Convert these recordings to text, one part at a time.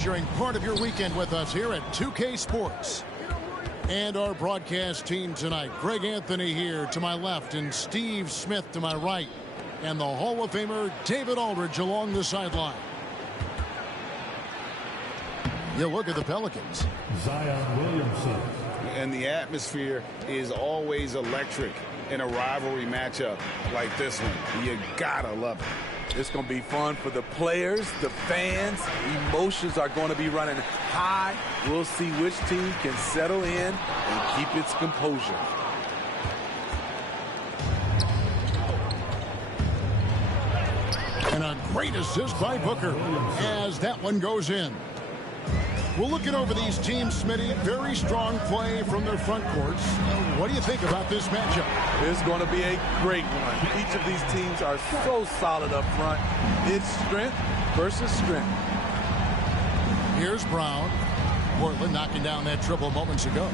During part of your weekend with us here at 2K Sports. And our broadcast team tonight, Greg Anthony here to my left and Steve Smith to my right. And the Hall of Famer David Aldridge along the sideline. You look at the Pelicans. Zion Williamson. And the atmosphere is always electric in a rivalry matchup like this one. You gotta love it. It's going to be fun for the players, the fans. Emotions are going to be running high. We'll see which team can settle in and keep its composure. And a great assist by Booker as that one goes in. We'll look it over these teams, Smitty. Very strong play from their front courts. What do you think about this matchup? It's going to be a great one. Each of these teams are so solid up front. It's strength versus strength. Here's Brown. Portland knocking down that triple moments ago.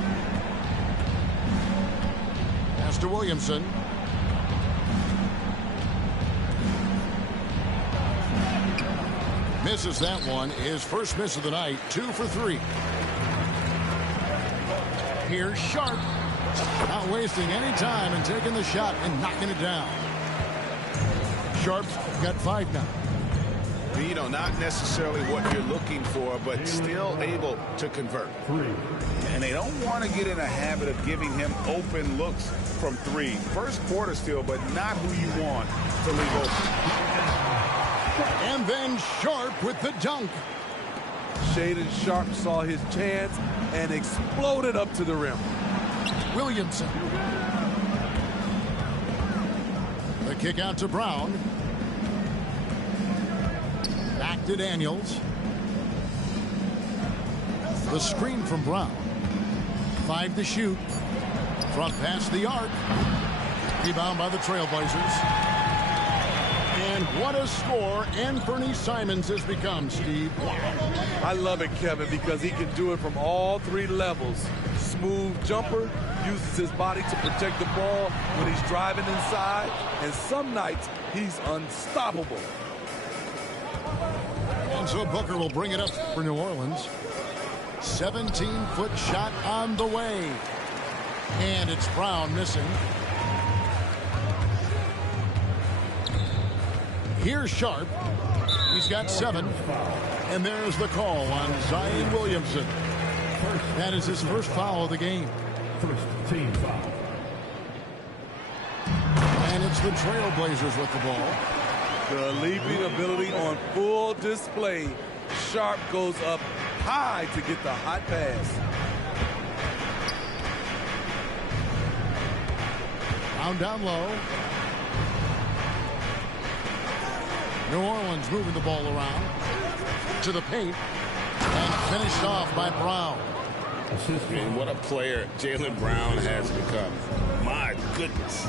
Pass to Williamson. Misses that one. His first miss of the night. 2 for 3. Here's Sharp. Not wasting any time and taking the shot and knocking it down. Sharp's got 5 now. You know, not necessarily what you're looking for, but still able to convert. And they don't want to get in a habit of giving him open looks from 3. First quarter still, but not who you want to leave open. And then Sharp with the dunk. Shaedon Sharp saw his chance and exploded up to the rim. Williamson. The kick out to Brown. Back to Daniels. The screen from Brown. 5 to shoot. Front pass the arc. Rebound by the Trailblazers. And what a score Anthony Simons has become, Steve. I love it, Kevin, because he can do it from all 3 levels. Smooth jumper, uses his body to protect the ball when he's driving inside, and some nights he's unstoppable. And so Booker will bring it up for New Orleans. 17-foot shot on the way. And it's Brown missing. Here's Sharp. He's got 7. And there's the call on Zion Williamson. That is his first foul of the game. First team foul. And it's the Trailblazers with the ball. The leaping ability on full display. Sharp goes up high to get the hot pass. Down low. New Orleans moving the ball around to the paint and finished off by Brown. And what a player Jaylen Brown has become. My goodness.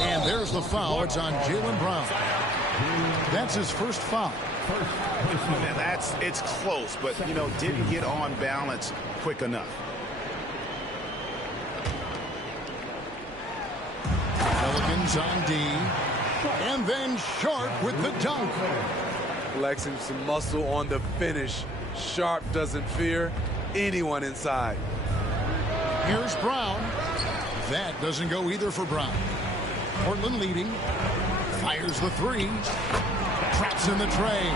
And there's the foul. It's on Jaylen Brown. That's his first foul. And it's close, but, you know, didn't get on balance quick enough. Pelicans on D. And then Sharp with the dunk. Flexing some muscle on the finish. Sharp doesn't fear anyone inside. Here's Brown. That doesn't go either for Brown. Portland leading. Fires the 3. Traps in the tray.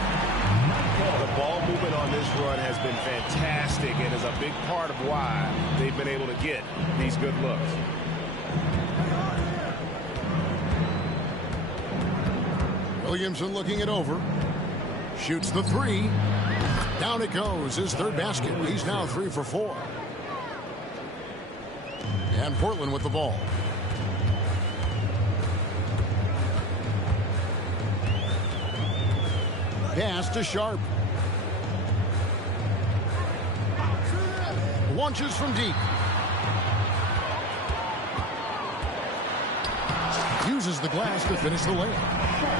The ball movement on this run has been fantastic and is a big part of why they've been able to get these good looks. Williamson looking it over. Shoots the 3. Down it goes. His third basket. He's now 3 for 4. And Portland with the ball. Pass to Sharp. Launches from deep. Uses the glass to finish the layup.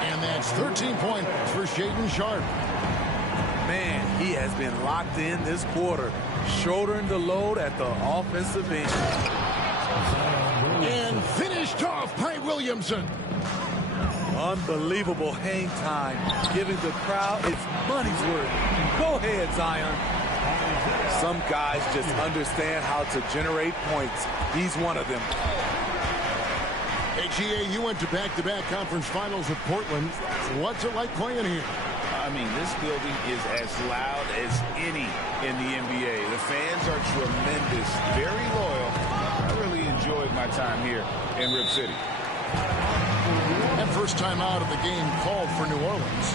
And that's 13 points for Shaedon Sharp. Man, he has been locked in this quarter, shouldering the load at the offensive end. And finished off by Williamson. Unbelievable hang time, giving the crowd its money's worth. Go ahead, Zion. Some guys just understand how to generate points. He's one of them. HEA, you went to back-to-back conference finals with Portland. What's it like playing here? I mean, this building is as loud as any in the NBA. The fans are tremendous, very loyal. I really enjoyed my time here in Rip City. And first time out of the game called for New Orleans.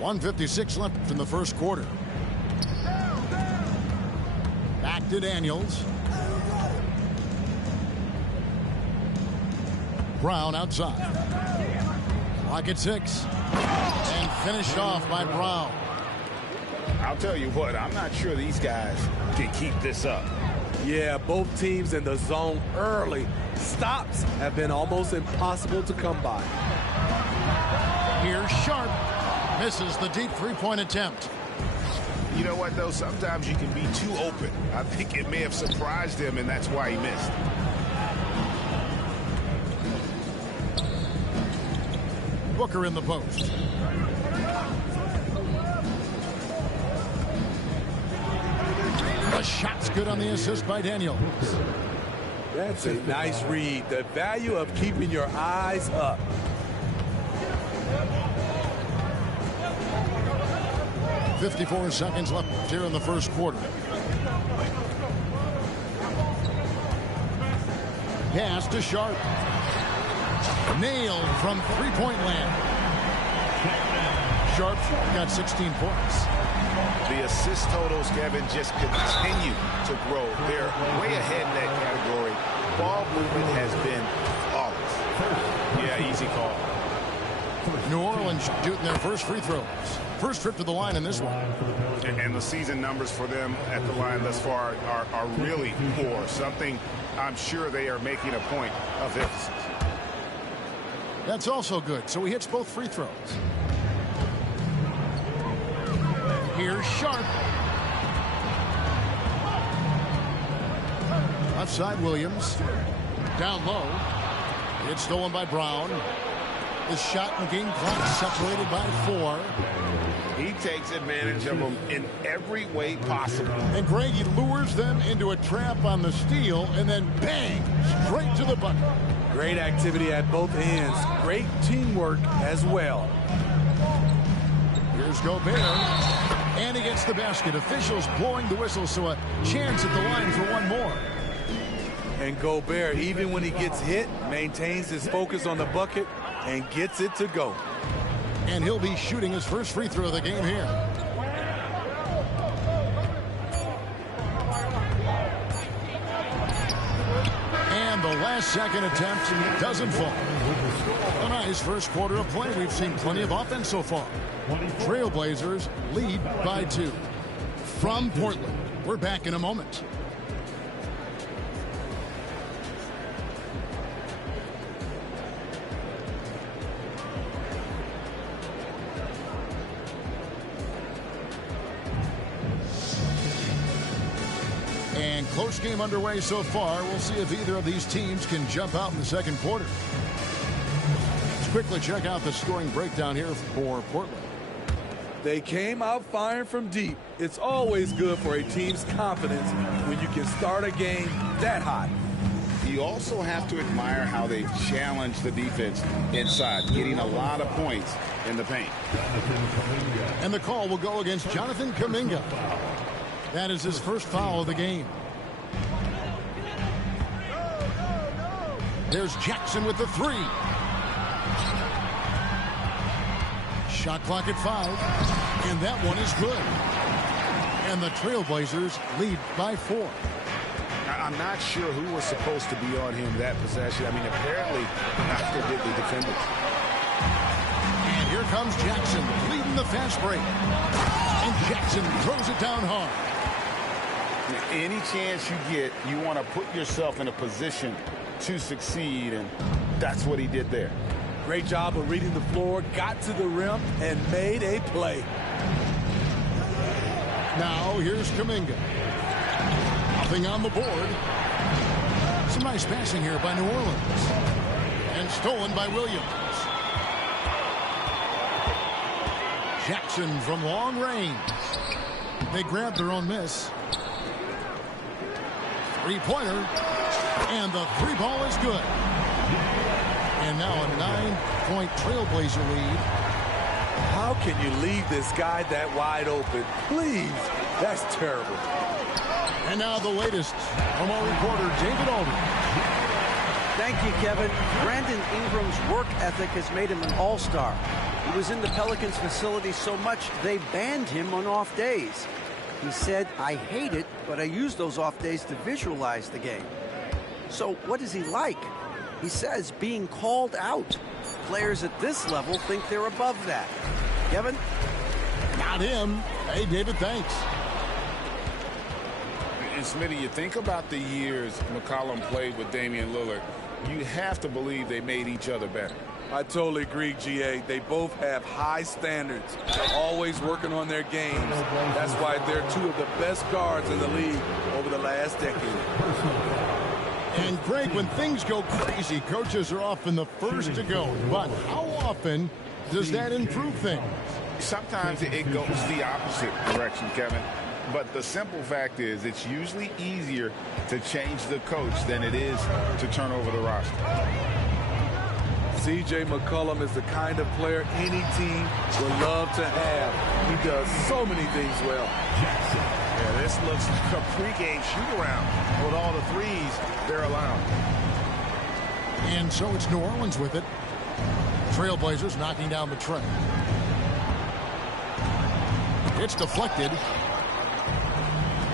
.156 left in the first quarter. Back to Daniels. Brown outside. Clock at 6. And finished off by Brown. I'll tell you what, I'm not sure these guys can keep this up. Yeah, both teams in the zone early. Stops have been almost impossible to come by. Here's Sharp. Misses the deep three-point attempt. You know what, though? Sometimes you can be too open. I think it may have surprised him, and that's why he missed. Booker in the post. The shot's good on the assist by Daniels. That's a nice read. The value of keeping your eyes up. .54 seconds left here in the first quarter. Pass to Sharp. Nailed from three-point land. Sharp got 16 points. The assist totals, Kevin, just continue to grow. They're way ahead in that category. Ball movement has been flawless. Yeah, easy call. New Orleans shooting their first free throws. First trip to the line in this one. And the season numbers for them at the line thus far are really poor. Something I'm sure they are making a point of emphasis. That's also good. So he hits both free throws. Here's Sharp. Left side, Williams. Down low. It's stolen by Brown. The shot and game clock separated by 4. He takes advantage of them in every way possible. And Greg, he lures them into a trap on the steal and then bang, straight to the bucket. Great activity at both ends. Great teamwork as well. Here's Gobert. And he gets the basket. Officials blowing the whistle, so a chance at the line for one more. And Gobert, even when he gets hit, maintains his focus on the bucket and gets it to go. And he'll be shooting his first free throw of the game here. And the last second attempt doesn't fall. A nice first quarter of play. We've seen plenty of offense so far. Trailblazers lead by 2. From Portland, we're back in a moment. And close game underway so far. We'll see if either of these teams can jump out in the second quarter. Let's quickly check out the scoring breakdown here for Portland. They came out firing from deep. It's always good for a team's confidence when you can start a game that hot. You also have to admire how they've challenged the defense inside, getting a lot of points in the paint. And the call will go against Jonathan Kuminga. That is his first foul of the game. There's Jackson with the 3. Shot clock at 5. And that one is good. And the Trailblazers lead by 4. I'm not sure who was supposed to be on him that possession. I mean, apparently, neither did the defenders. And here comes Jackson leading the fast break. And Jackson throws it down hard. Any chance you get, you want to put yourself in a position to succeed, and that's what he did there. Great job of reading the floor, got to the rim, and made a play. Now here's Kuminga. Nothing on the board. Some nice passing here by New Orleans. And stolen by Williams. Jackson from long range. They grab their own miss. Three-pointer. And the three ball is good. And now a 9-point Trailblazer lead. How can you leave this guy that wide open? Please, that's terrible. And now the latest from our reporter, David Aldridge. Thank you, Kevin. Brandon Ingram's work ethic has made him an all-star. He was in the Pelicans facility so much they banned him on off days. He said, "I hate it, but I use those off days to visualize the game." So what is he like? He says being called out. Players at this level think they're above that. Kevin? Not him. Hey, David, thanks. And Smitty, you think about the years McCollum played with Damian Lillard, you have to believe they made each other better. I totally agree, GA. They both have high standards, always working on their games. That's why they're two of the best guards in the league over the last decade. And Greg, when things go crazy, coaches are often the first to go. But how often does that improve things? Sometimes it goes the opposite direction, Kevin. But the simple fact is it's usually easier to change the coach than it is to turn over the roster. C.J. McCollum is the kind of player any team would love to have. He does so many things well. Yeah, this looks like a pregame shoot-around with all the threes they're allowing. And so it's New Orleans with it. Trailblazers knocking down the tray. It's deflected.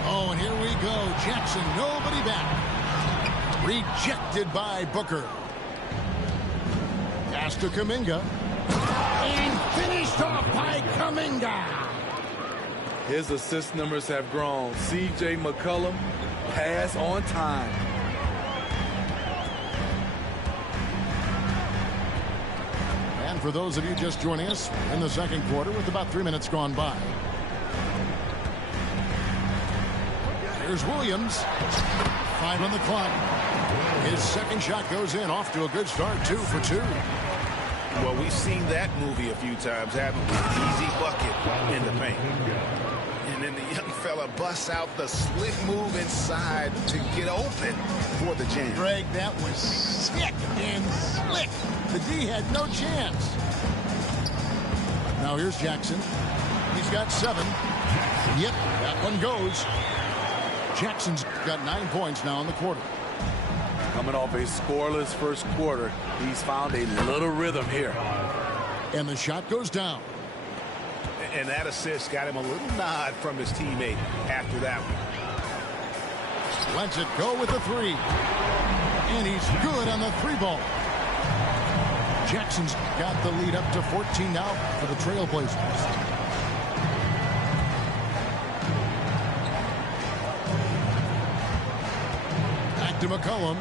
Oh, and here we go. Jackson, nobody back. Rejected by Booker. Pass to Kuminga. And finished off by Kuminga. His assist numbers have grown. C.J. McCollum, pass on time. And for those of you just joining us in the second quarter with about 3 minutes gone by. Here's Williams. 5 on the clock. His second shot goes in, off to a good start, 2 for 2. Well, we've seen that movie a few times, haven't we? Easy bucket in the paint. And then the young fella busts out the slick move inside to get open for the jam. Greg, that was sick and slick. The D had no chance. Now here's Jackson. He's got 7. Yep, that one goes. Jackson's got 9 points now in the quarter. Coming off a scoreless first quarter, he's found a little rhythm here. And the shot goes down. And that assist got him a little nod from his teammate after that one. Lets it go with the 3. And he's good on the 3 ball. Jackson's got the lead up to 14 now for the Trailblazers. To McCollum.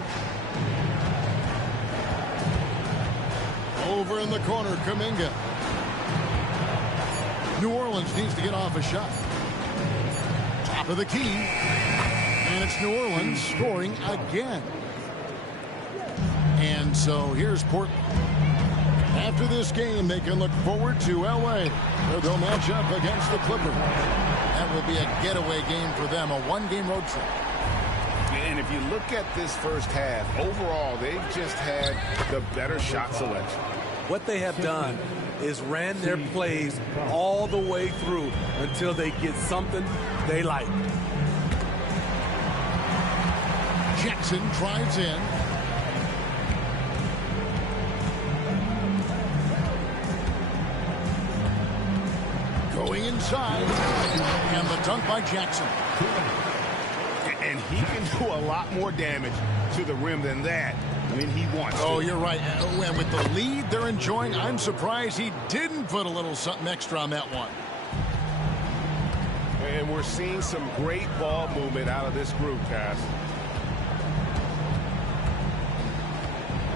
Over in the corner, Kuminga. New Orleans needs to get off a shot. Top of the key. And it's New Orleans scoring again. And so here's Portland. After this game, they can look forward to L.A., where they'll match up against the Clippers. That will be a getaway game for them, a one-game road trip. And if you look at this first half, overall, they've just had the better shot selection. What they have done is ran their plays all the way through until they get something they like. Jackson drives in. Going inside. And the dunk by Jackson. And he can do a lot more damage to the rim than that when he wants to. Oh, you're right. And with the lead they're enjoying, I'm surprised he didn't put a little something extra on that one. And we're seeing some great ball movement out of this group, Cass.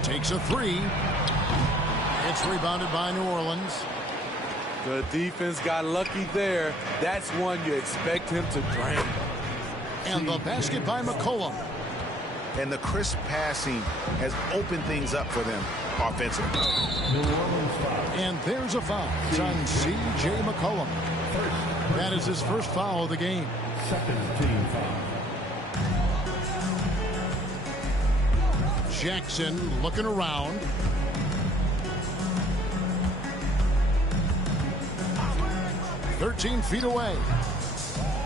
Takes a three. It's rebounded by New Orleans. The defense got lucky there. That's one you expect him to drain. And the basket by McCollum. And the crisp passing has opened things up for them offensively. And there's a foul. It's on C.J. McCollum. That is his first foul of the game. Second team foul. Jackson looking around. "13 feet away."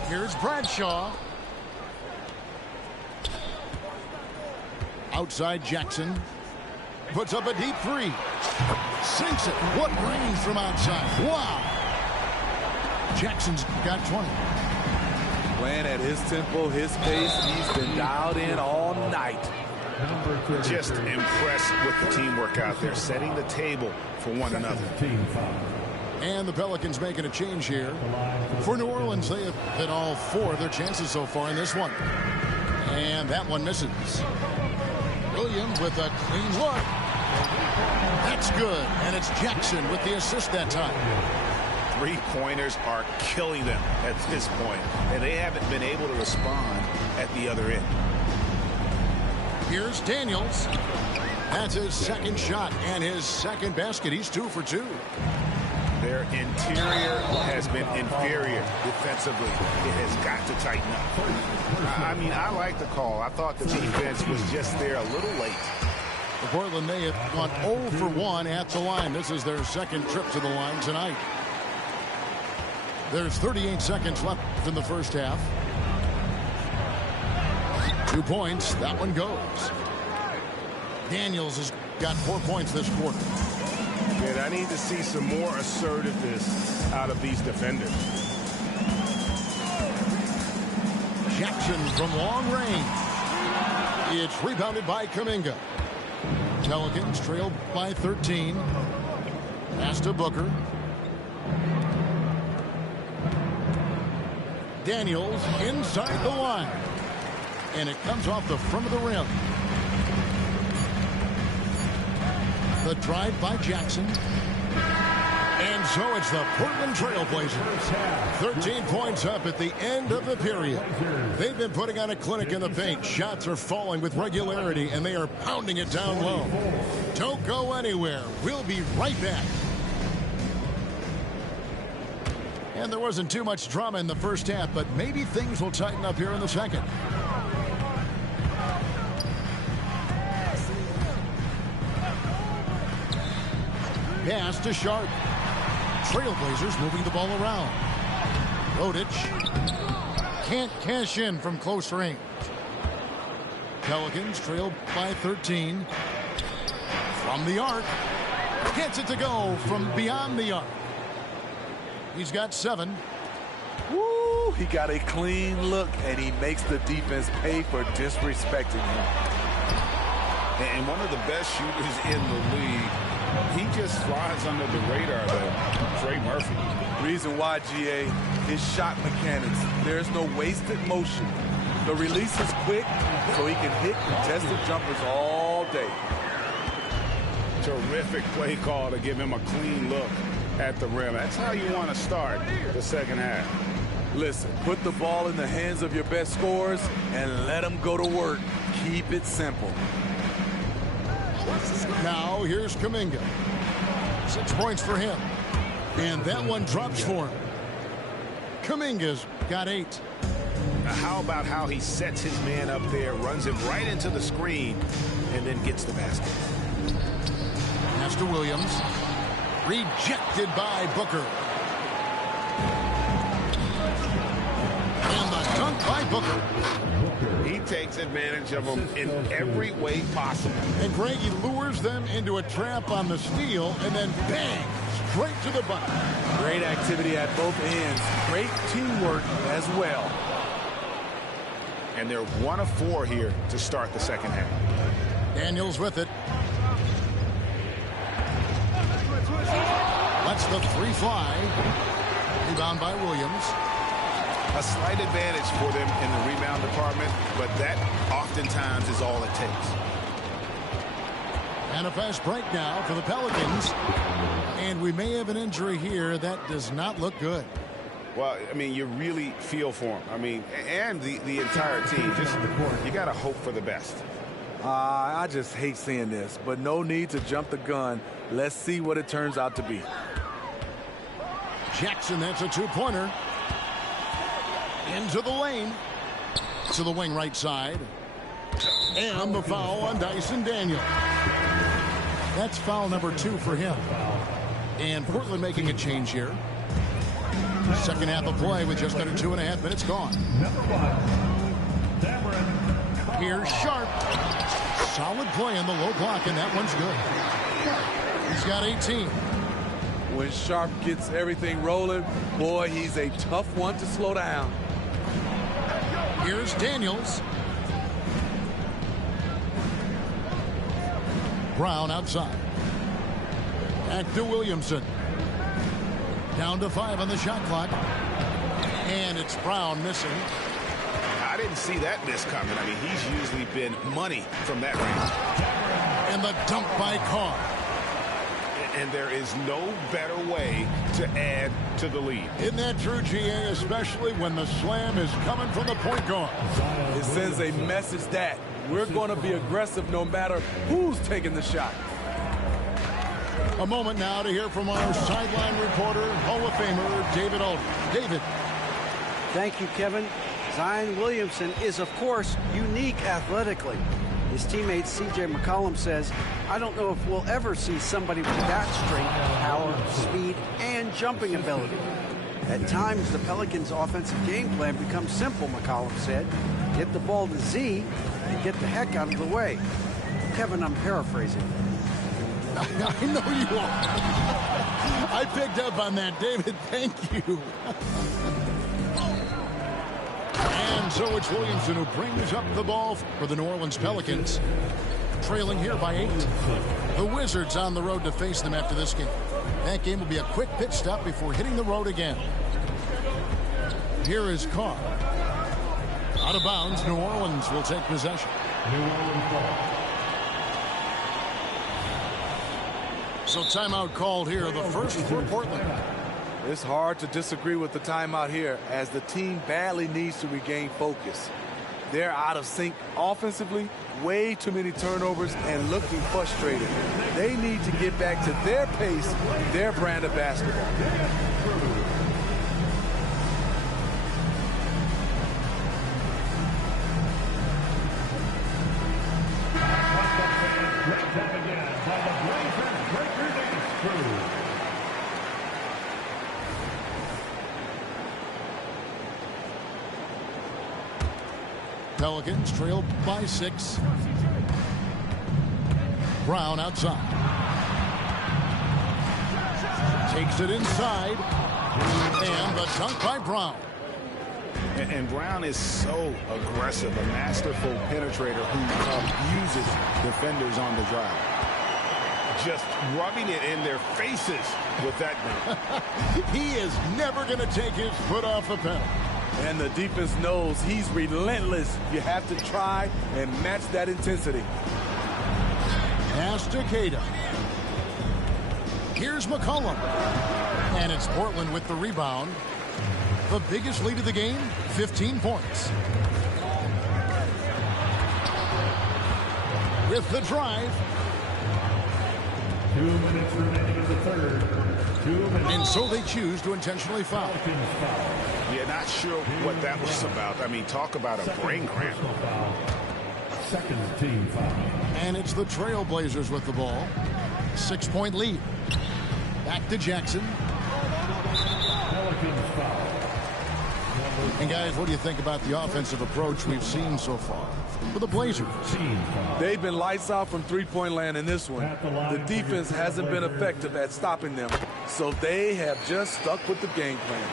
Here's Bradshaw. Outside Jackson. Puts up a deep three. Sinks it. What range from outside. Wow. Jackson's got 20. Playing at his tempo, his pace. He's been dialed in all night. Just impressed with the teamwork out there, setting the table for one another. Team foul. And the Pelicans making a change here. For New Orleans, they have hit all 4 of their chances so far in this one. And that one misses. Williams with a clean look. That's good. And it's Jackson with the assist that time. Three-pointers are killing them at this point, and they haven't been able to respond at the other end. Here's Daniels. That's his second shot and his second basket. He's 2 for 2. Their interior has been inferior defensively. It has got to tighten up. I mean, I like the call. I thought the defense was just there a little late. The Portland, they have gone 0 for 1 at the line. This is their second trip to the line tonight. There's 38 seconds left in the first half. 2 points. That one goes. Daniels has got 4 points this quarter. And I need to see some more assertiveness out of these defenders. Jackson from long range. It's rebounded by Kuminga. Pelicans trail by 13. Pass to Booker. Daniels inside the line. And it comes off the front of the rim. The drive by Jackson. And so it's the Portland Trail Blazers. 13 points up at the end of the period. They've been putting on a clinic in the paint. Shots are falling with regularity, and they are pounding it down low. Don't go anywhere. We'll be right back. And there wasn't too much drama in the first half, but maybe things will tighten up here in the second. Pass to Sharp. Trailblazers moving the ball around. Rodic can't cash in from close range. Pelicans trail by 13. From the arc. Gets it to go from beyond the arc. He's got 7. Woo! He got a clean look, and he makes the defense pay for disrespecting him. And one of the best shooters in the league. He just flies under the radar, though. Trey Murphy. Reason why, GA, his shot mechanics. There's no wasted motion. The release is quick, so he can hit contested jumpers all day. Terrific play call to give him a clean look at the rim. That's how you want to start the second half. Listen, put the ball in the hands of your best scorers and let them go to work. Keep it simple. Now here's Kuminga. 6 points for him. And that one drops for him. Kuminga's got 8. Now how about how he sets his man up there, runs him right into the screen, and then gets the basket. Pass to Williams. Rejected by Booker. And the dunk by Booker. He takes advantage of them in every way possible. And Greg, he lures them into a trap on the steal, and then bang, straight to the bucket. Great activity at both ends. Great teamwork as well. And they're 1 of 4 here to start the second half. Daniels with it. Lets the 3 fly. Rebound by Williams. A slight advantage for them in the rebound department, but that oftentimes is all it takes. And a fast break now for the Pelicans. And we may have an injury here. That does not look good. Well, I mean, you really feel for him. I mean, and the entire team. Just, you got to hope for the best. I just hate seeing this, but no need to jump the gun. Let's see what it turns out to be. Jackson, that's a two-pointer. Into the lane. To the wing right side. And the foul on Dyson Daniel. That's foul number 2 for him. And Portland making a change here. Second half of play with just under 2.5 minutes gone. Here's Sharp. Solid play in the low block, and that one's good. He's got 18. When Sharp gets everything rolling, boy, he's a tough one to slow down. Here's Daniels. Brown outside. Back to Williamson. Down to 5 on the shot clock. And it's Brown missing. I didn't see that miss coming. I mean, he's usually been money from that range. And the dunk by Carr. And there is no better way to add to the lead. Isn't that true, GA, especially when the slam is coming from the point guard? It sends a message that we're going to be aggressive no matter who's taking the shot. A moment now to hear from our sideline reporter, Hall of Famer David Aldridge. David. Thank you, Kevin. Zion Williamson is, of course, unique athletically. His teammate C.J. McCollum says, I don't know if we'll ever see somebody with that strength, power, speed, and jumping ability. At times, the Pelicans' offensive game plan becomes simple, McCollum said. Get the ball to Z and get the heck out of the way. Kevin, I'm paraphrasing. I know you are. I picked up on that, David. Thank you. And so it's Williamson who brings up the ball for the New Orleans Pelicans, trailing here by 8. The Wizards on the road to face them after this game. That game will be a quick pit stop before hitting the road again. Here is Carr. Out of bounds, New Orleans will take possession. So timeout called here, the first for Portland. It's hard to disagree with the timeout here as the team badly needs to regain focus. They're out of sync offensively, way too many turnovers, and looking frustrated. They need to get back to their pace, their brand of basketball. Pelicans trail by 6. Brown outside. Takes it inside. And the dunk by Brown. And Brown is so aggressive, a masterful penetrator who abuses defenders on the drive. Just rubbing it in their faces with that dunk. He is never going to take his foot off the pedal. And the defense knows he's relentless. You have to try and match that intensity. Pass to Queta. Here's McCollum. And it's Portland with the rebound. The biggest lead of the game, 15 points. With the drive. 2 minutes remaining in the third. 2 minutes. And so they choose to intentionally foul. Yeah, not sure what that was about. I mean, talk about a brain cramp. Second team foul. And it's the Trailblazers with the ball. 6-point lead. Back to Jackson. Pelicans foul. And guys, what do you think about the offensive approach we've seen so far for the Blazers? They've been lights out from three-point land in this one. The defense hasn't been effective at stopping them, so they have just stuck with the game plan.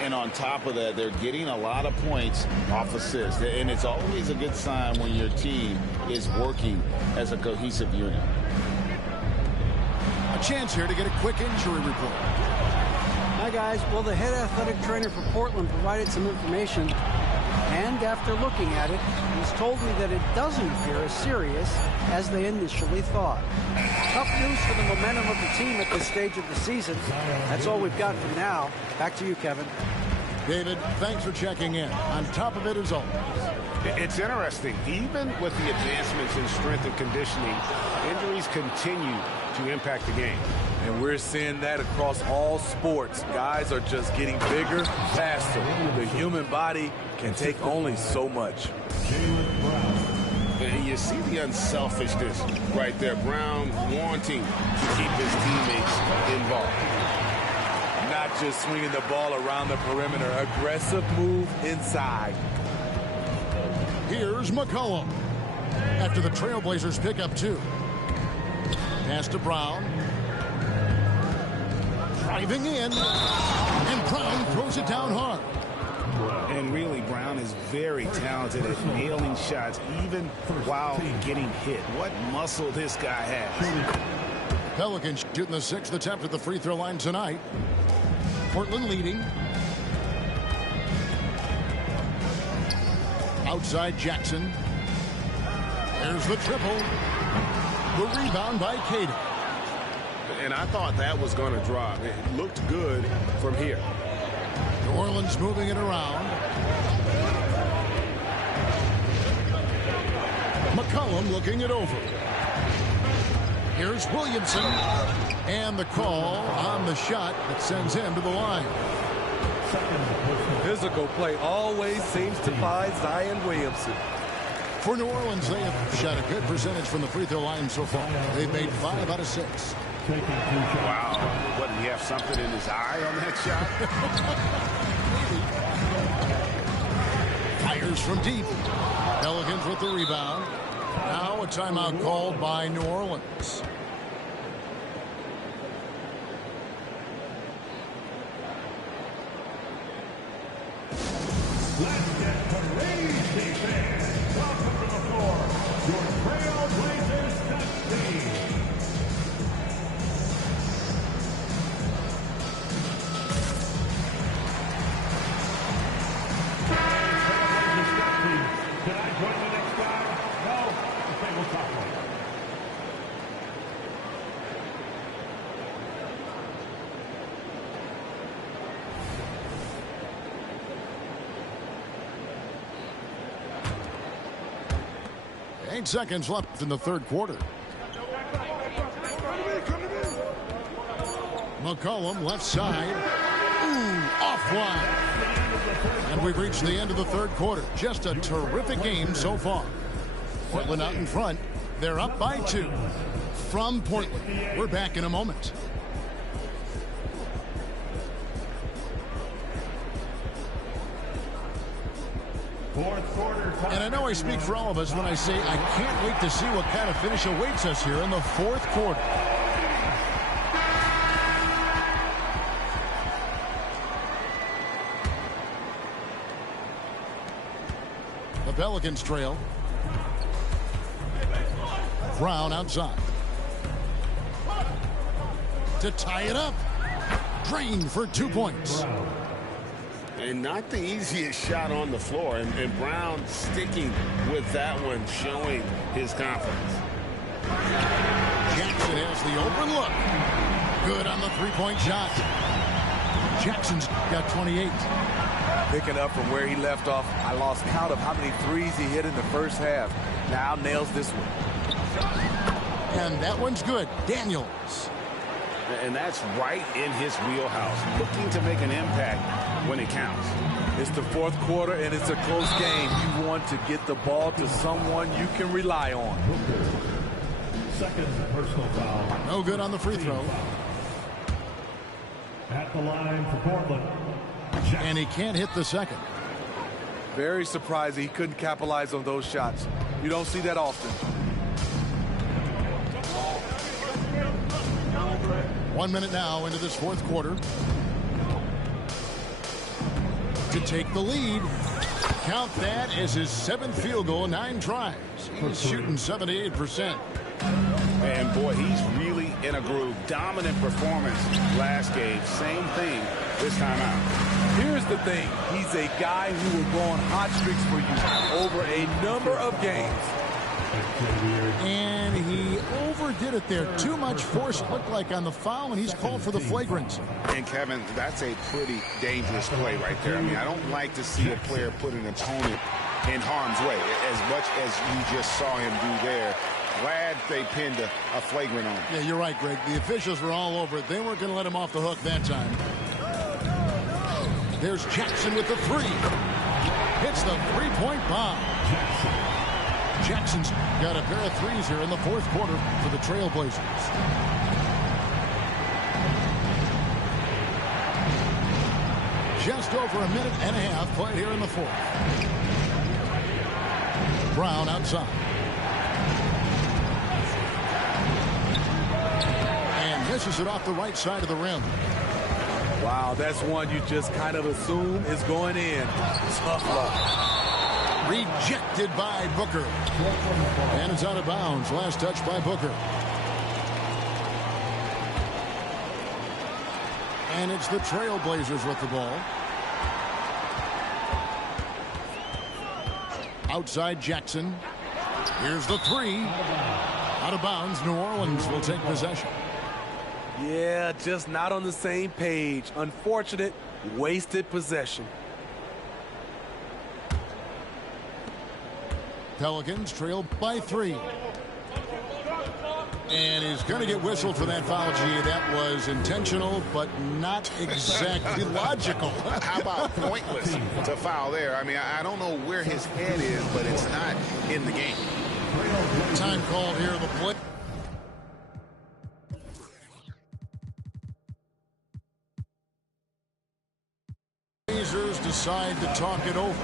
And on top of that, they're getting a lot of points off assists. And it's always a good sign when your team is working as a cohesive unit. A chance here to get a quick injury report. Hi, guys. Well, the head athletic trainer for Portland provided some information, and after looking at it, he's told me that it doesn't appear as serious as they initially thought. Tough news for the momentum of the team at this stage of the season. That's all we've got for now. Back to you, Kevin. David, thanks for checking in. On top of it as always. It's interesting. Even with the advancements in strength and conditioning, injuries continue to impact the game. And we're seeing that across all sports. Guys are just getting bigger, faster. The human body can take only so much. And you see the unselfishness right there. Brown wanting to keep his teammates involved. Not just swinging the ball around the perimeter. Aggressive move inside. Here's McCollum. After the Trailblazers pick up 2. Pass to Brown. Driving in. And Brown throws it down hard. And really, Brown is very talented at nailing shots, even while getting hit. What muscle this guy has. Pelicans shooting the 6th attempt at the free throw line tonight. Portland leading. Outside Jackson. There's the triple. The rebound by Caden. And I thought that was going to drop. It looked good from here. New Orleans moving it around. McCollum looking it over. Here's Williamson. And the call on the shot that sends him to the line. Physical play always seems to find Zion Williamson. For New Orleans, they have shot a good percentage from the free throw line so far. They've made 5 out of 6. Wow. What, did he have something in his eye on that shot? Fires from deep. Pelicans with the rebound. Now a timeout called by New Orleans. Let's get crazy fans. Welcome to the floor, your Trailblazers team. Can I join the next guy? No? Okay, we'll talk later. Eight seconds left in the third quarter. McCollum left side. Ooh, offline. And we've reached the end of the third quarter. Just a terrific game so far. Portland out in front. They're up by 2. From Portland. We're back in a moment. And I know I speak for all of us when I say I can't wait to see what kind of finish awaits us here in the fourth quarter. The Pelicans trail. Brown outside. To tie it up. Drained for 2 points. And not the easiest shot on the floor. And Brown sticking with that one, showing his confidence. Jackson has the open look. Good on the three-point shot. Jackson's got 28. Picking up from where he left off. I lost count of how many threes he hit in the first half. Now nails this one. And that one's good. Daniels. And that's right in his wheelhouse. Looking to make an impact when it counts. It's the fourth quarter, and it's a close game. You want to get the ball to someone you can rely on. Second personal foul. No good on the free throw. At the line for Portland. And he can't hit the second. Very surprised he couldn't capitalize on those shots. You don't see that often. 1 minute now into this fourth quarter. To take the lead. Count that as his 7th field goal in 9 tries. He's shooting 78%. And boy, he's really in a groove. Dominant performance last game. Same thing this time out. Here's the thing. He's a guy who will go on hot streaks for you over a number of games. And he overdid it there. Too much force, it looked like, on the foul, and he's called for the flagrant. And, Kevin, that's a pretty dangerous play right there. I mean, I don't like to see a player put an opponent in harm's way as much as you just saw him do there. Glad they pinned a flagrant on him. Yeah, you're right, Greg. The officials were all over it. They weren't going to let him off the hook that time. There's Jackson with the 3. Hits the 3-point bomb. Jackson's got a pair of 3s here in the 4th quarter for the Trailblazers. Just over a minute and a half played here in the 4th. Brown outside. And misses it off the right side of the rim. Wow, that's one you just kind of assume is going in. Tough luck. Rejected by Booker. And it's out of bounds. Last touch by Booker. And it's the Trailblazers with the ball. Outside Jackson. Here's the 3. Out of bounds. New Orleans will take possession. Yeah, just not on the same page. Unfortunate, wasted possession. Pelicans trail by 3. And he's going to get whistled for that foul. Gee, that was intentional, but not exactly logical. How about pointless to foul there? I mean, I don't know where his head is, but it's not in the game. Time called here, the play. Blazers decide to talk it over.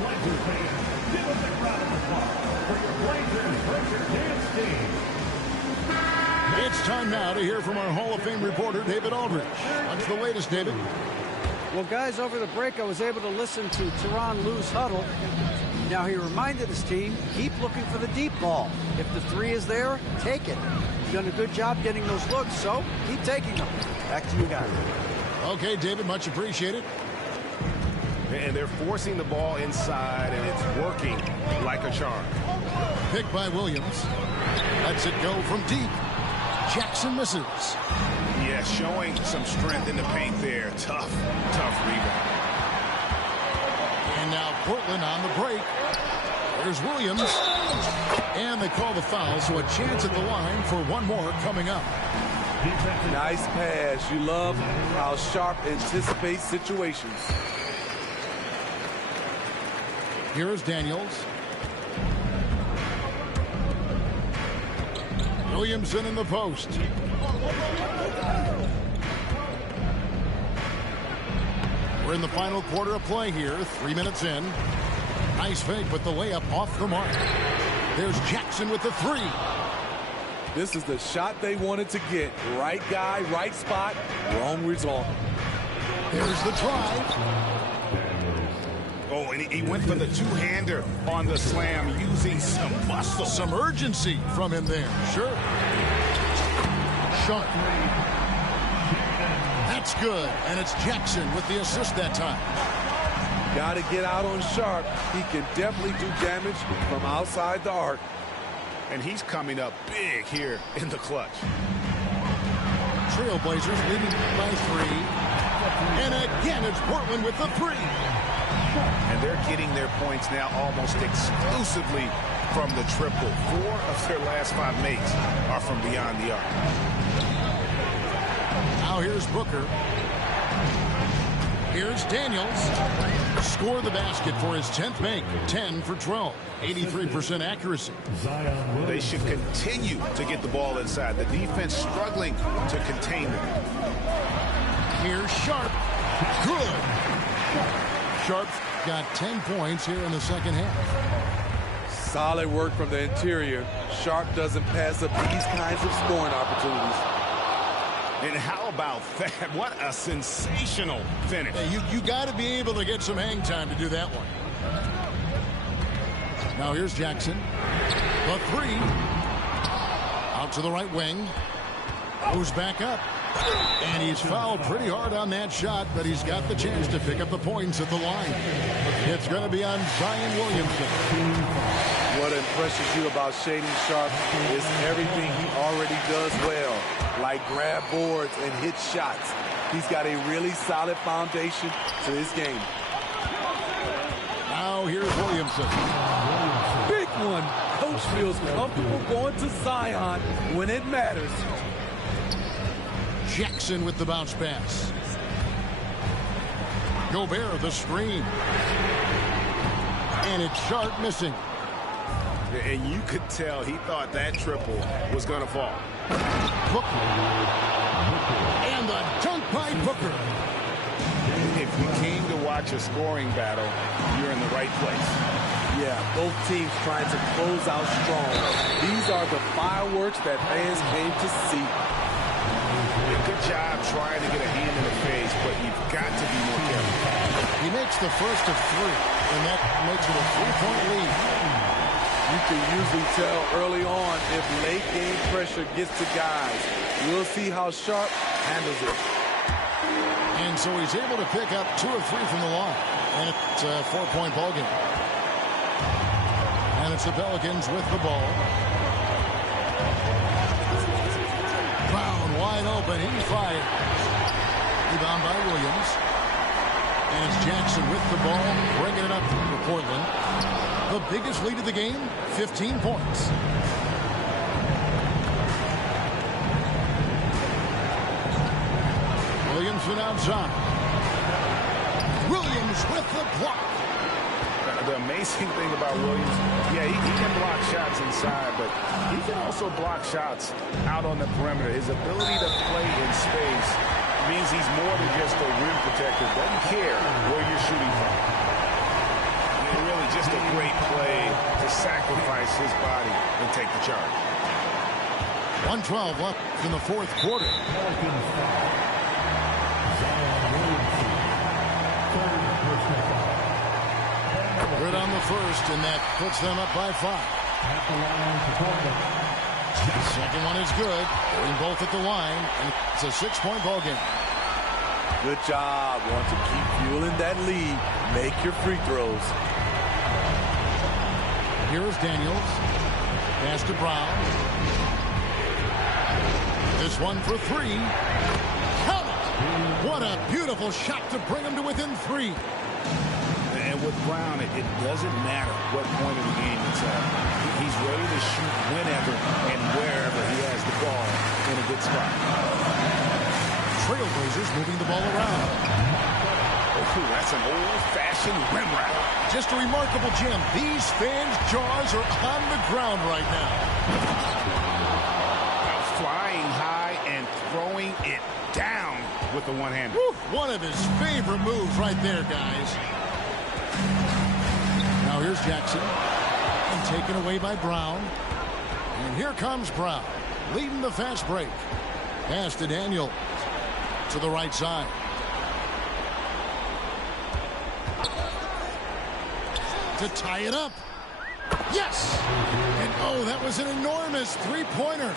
It's time now to hear from our Hall of Fame reporter, David Aldridge. What's the latest, David? Well, guys, over the break, I was able to listen to Tyronn Lue's huddle. Now, he reminded his team, keep looking for the deep ball. If the 3 is there, take it. You've done a good job getting those looks, so keep taking them. Back to you guys. Okay, David, much appreciated. And they're forcing the ball inside, and it's working like a charm. Picked by Williams. Lets it go from deep. Jackson misses. Yeah, showing some strength in the paint there. Tough rebound. And now Portland on the break. There's Williams. And they call the foul, so a chance at the line for one more coming up. Nice pass. You love how Sharp anticipates situations. Here is Daniels. Williamson in the post. We're in the final quarter of play here. 3 minutes in. Nice fake, but the layup off the mark. There's Jackson with the 3. This is the shot they wanted to get. Right guy, right spot, wrong result. There's the drive. Oh, and he went for the two-hander on the slam using some muscle. Some urgency from him there. Sure. Sharp. That's good. And it's Jackson with the assist that time. Got to get out on Sharp. He can definitely do damage from outside the arc. And he's coming up big here in the clutch. Trailblazers leading by 3. And again, it's Portland with the 3. And they're getting their points now almost exclusively from the triple. 4 of their last 5 makes are from beyond the arc. Now here's Booker. Here's Daniels. Score the basket for his 10th make. 10 for 12. 83% accuracy. They should continue to get the ball inside. The defense struggling to contain them. Here's Sharp. Good. Sharp's got 10 points here in the second half. Solid work from the interior. Sharp doesn't pass up these kinds of scoring opportunities. And how about that? What a sensational finish. Hey, you got to be able to get some hang time to do that one. Now here's Jackson. The three. Out to the right wing. Moves back up. And he's fouled pretty hard on that shot, but he's got the chance to pick up the points at the line. It's going to be on Zion Williamson. What impresses you about Shaedon Sharpe is everything he already does well, like grab boards and hit shots. He's got a really solid foundation to his game. Now here's Williamson. Big one. Coach feels comfortable going to Zion when it matters. Jackson with the bounce pass. Gobert the screen. And it's Sharpe missing. And you could tell he thought that triple was going to fall. Booker. And the dunk by Booker. If you came to watch a scoring battle, you're in the right place. Yeah, both teams trying to close out strong. These are the fireworks that fans came to see. Good job trying to get a hand in the face, but you've got to be more careful. He makes the first of three, and that makes it a 3-point lead. You can usually tell early on if late game pressure gets to guys. We'll see how Sharpe handles it. And so he's able to pick up 2 of 3 from the line. And it's a 4-point ball game. And it's the Pelicans with the ball. Brown wide open. He fired. Rebound by Williams. And it's Jackson with the ball, bringing it up for Portland. The biggest lead of the game, 15 points. Williamson outside. Williams with the block. The amazing thing about Williams, yeah, he can block shots inside, but he can also block shots out on the perimeter. His ability to play in space means he's more than just a rim protector. Doesn't care where you're shooting from. Really just a great play to sacrifice his body and take the charge. 1:12 left in the fourth quarter. Good on the first, and that puts them up by 5. The second one is good. They're both at the line, and it's a 6-point ball game. Good job. Want to keep fueling that lead. Make your free throws. Here is Daniels. Pass to Brown. This one for 3. Count it! What a beautiful shot to bring him to within 3. And with Brown, it doesn't matter what point of the game it's at. He's ready to shoot whenever and wherever he has the ball in a good spot. Trailblazers moving the ball around. Ooh, that's an old-fashioned rim wrap. Just a remarkable gem. These fans' jaws are on the ground right now. Flying high and throwing it down with the one-hander. One of his favorite moves right there, guys. Now here's Jackson. And taken away by Brown. And here comes Brown, leading the fast break. Pass to Daniel. To the right side. To tie it up. Yes! And oh, that was an enormous 3-pointer.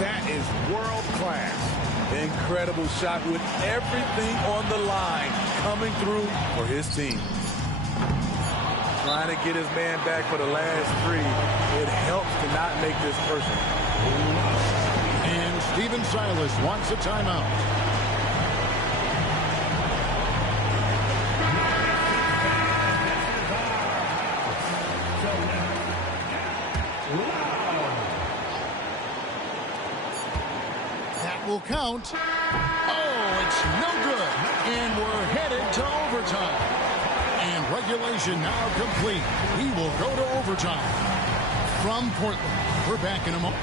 That is world class. Incredible shot with everything on the line coming through for his team. Trying to get his man back for the last 3. It helps to not make this personal. And Stephen Silas wants a timeout. That will count. Oh, it's no good. And we're headed to overtime. And regulation now complete. We will go to overtime. From Portland, we're back in a moment.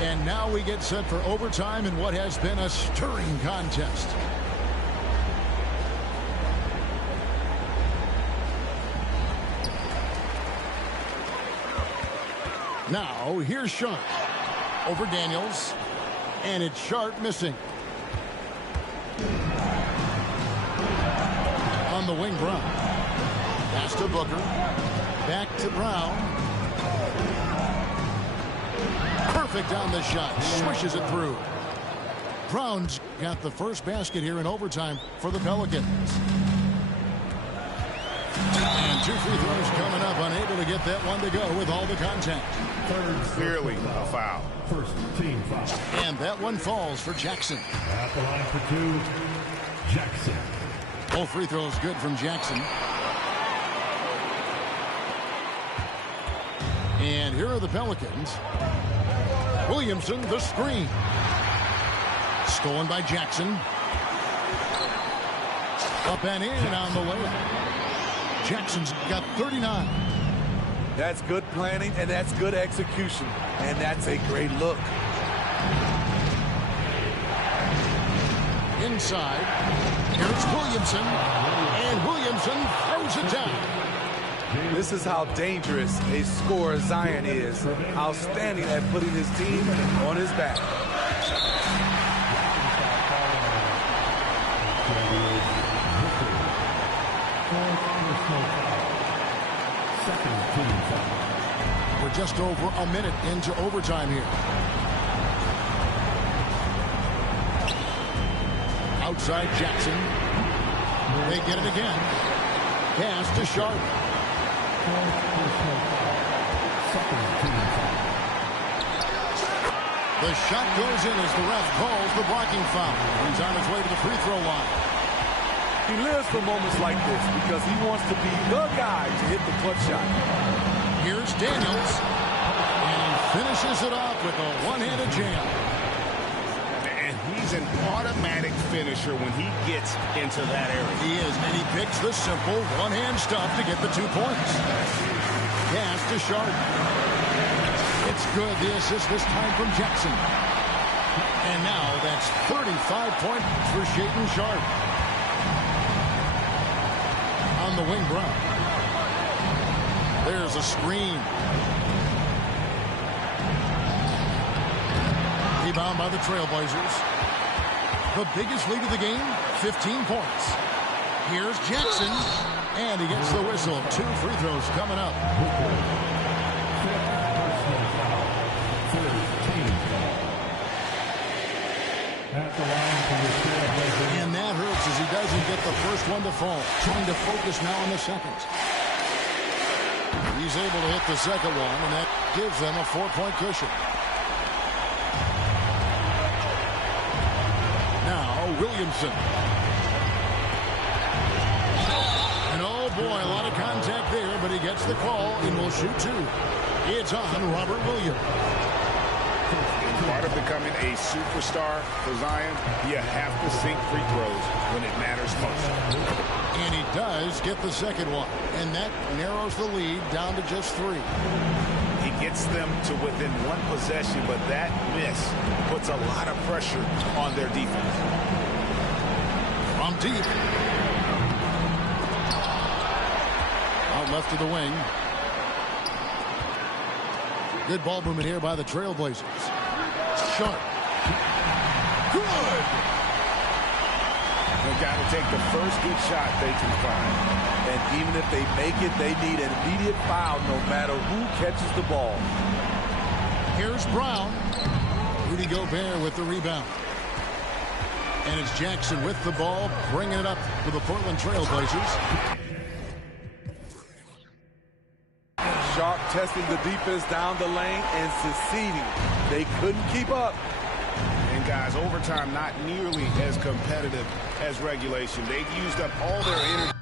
And now we get set for overtime in what has been a stirring contest. Now, here's Sharpe. Over Daniels. And it's Sharpe missing. On the wing, Brown. Pass to Booker. Back to Brown. Perfect on the shot. Swishes it through. Brown's got the first basket here in overtime for the Pelicans. And 2 free throws coming up. Unable to get that one to go with all the contact. Clearly a foul. First team foul. And that one falls for Jackson. At the line for 2, Jackson. Both free throws good from Jackson. And here are the Pelicans. Williamson, the screen. Stolen by Jackson. Up and in on the layup. Jackson's got 39. That's good planning, and that's good execution. And that's a great look. Inside. Here's Williamson. And Williamson throws it down. This is how dangerous a scorer Zion is. Outstanding at putting his team on his back. We're just over a minute into overtime here. Outside Jackson. They get it again. Pass to Sharp. The shot goes in as the ref calls the blocking foul. He's on his way to the free throw line. He lives for moments like this because he wants to be the guy to hit the clutch shot. Here's Daniels. And he finishes it off with a one-handed jam. And he's an automatic finisher when he gets into that area. He is, and he picks the simple one-hand stuff to get the 2 points. Pass to Sharp. It's good. The assist this time from Jackson. And now that's 35 points for Shaedon Sharp. On the wing, Brown. There's a screen. Rebound by the Trailblazers. The biggest lead of the game, 15 points. Here's Jackson, and he gets the whistle. 2 free throws coming up. And that hurts as he doesn't get the first one to fall. Trying to focus now on the second. He's able to hit the second one, and that gives them a 4-point cushion. Now, Williamson. And oh boy, a lot of contact there, but he gets the call and will shoot 2. It's on Robert Williams. Part of becoming a superstar for Zion, you have to sink free throws when it matters most. And he does get the second one, and that narrows the lead down to just 3. He gets them to within 1 possession, but that miss puts a lot of pressure on their defense. From deep. Out left to the wing. Good ball movement here by the Trailblazers. Sharp. Good! They've got to take the first good shot they can find. And even if they make it, they need an immediate foul no matter who catches the ball. Here's Brown. Rudy Gobert with the rebound. And it's Jackson with the ball, bringing it up to the Portland Trailblazers. Sharp testing the defense down the lane and succeeding. They couldn't keep up. And guys, overtime not nearly as competitive as regulation. They've used up all their energy.